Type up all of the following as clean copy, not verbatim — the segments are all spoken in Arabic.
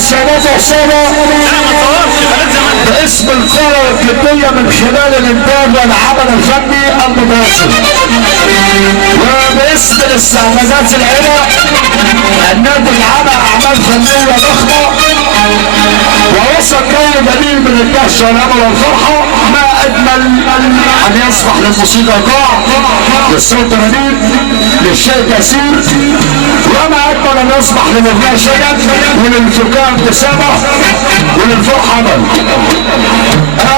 السادات والسادة باسم القرى الطبية من خلال الانتاج والعمل الفني المتواصل وباسم الاستعمالات العلة الناتج عنها اعمال فنية ضخمة ووصل جو جميل من الدهشة والامل والفرحة. ما اجمل ان يصبح للموسيقى قاع للصوت رديء للشيء كثير وما اجمل ان يصبح للاغنية شيئا وللفكاهة ابتسامة وللفرحة امل.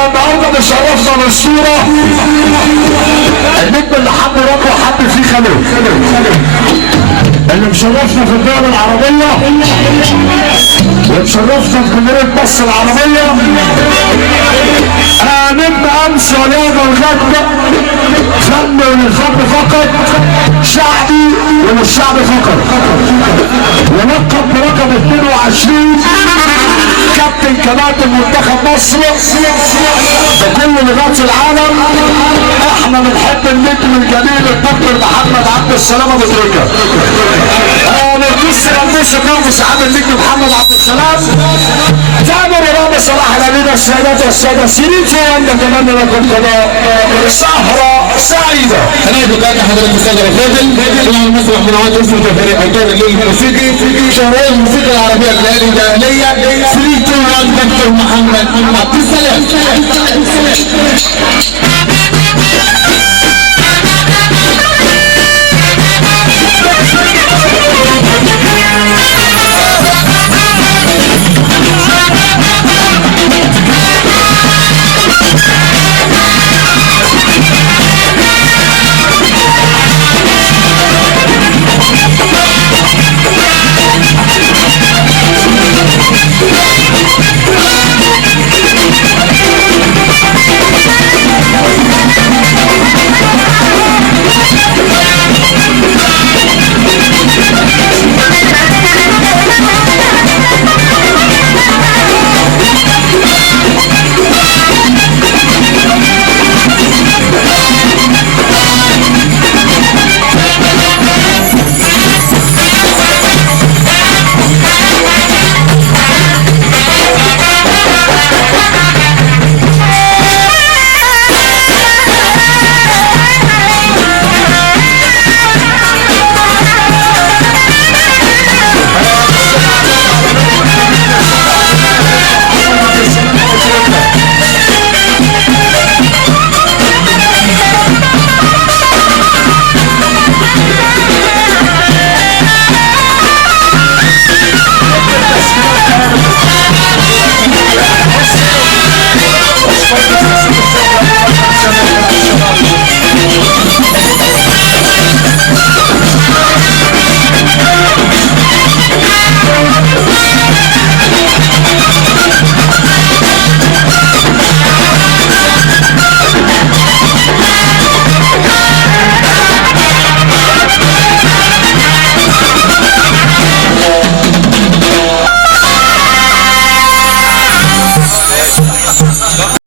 النهارده بشرفنا بالصورة النجم اللي حب ربه وحب فيه خلوه اللي مشرفنا في الدول العربية ومشرفنا في جمهورية مصر العربية. نجم امس واليوم والغد فن وللفن فقط شعبي وللشعب فقط ولقب برقم 22 كابتن كباتن منتخب مصر بكل لغات العالم. احنا بنحب النجم الجميل الدكتور محمد عبد السلام ابو تريكه. نرجس رموش النوم سعاده النجم محمد عبد السلام تامر رامي صلاح الامين. السادات والساده سنين جايه نتمنى لكم قضاء سهره سعيده. انا بقاعد حضرتك استاذ الفاضل طلع المسرح من عند اسم فريق الدور الليل الموسيقي شرايط الموسيقى العربيه الاهليه الاهليه 3 2 1 دكتور محمد عبد السلام.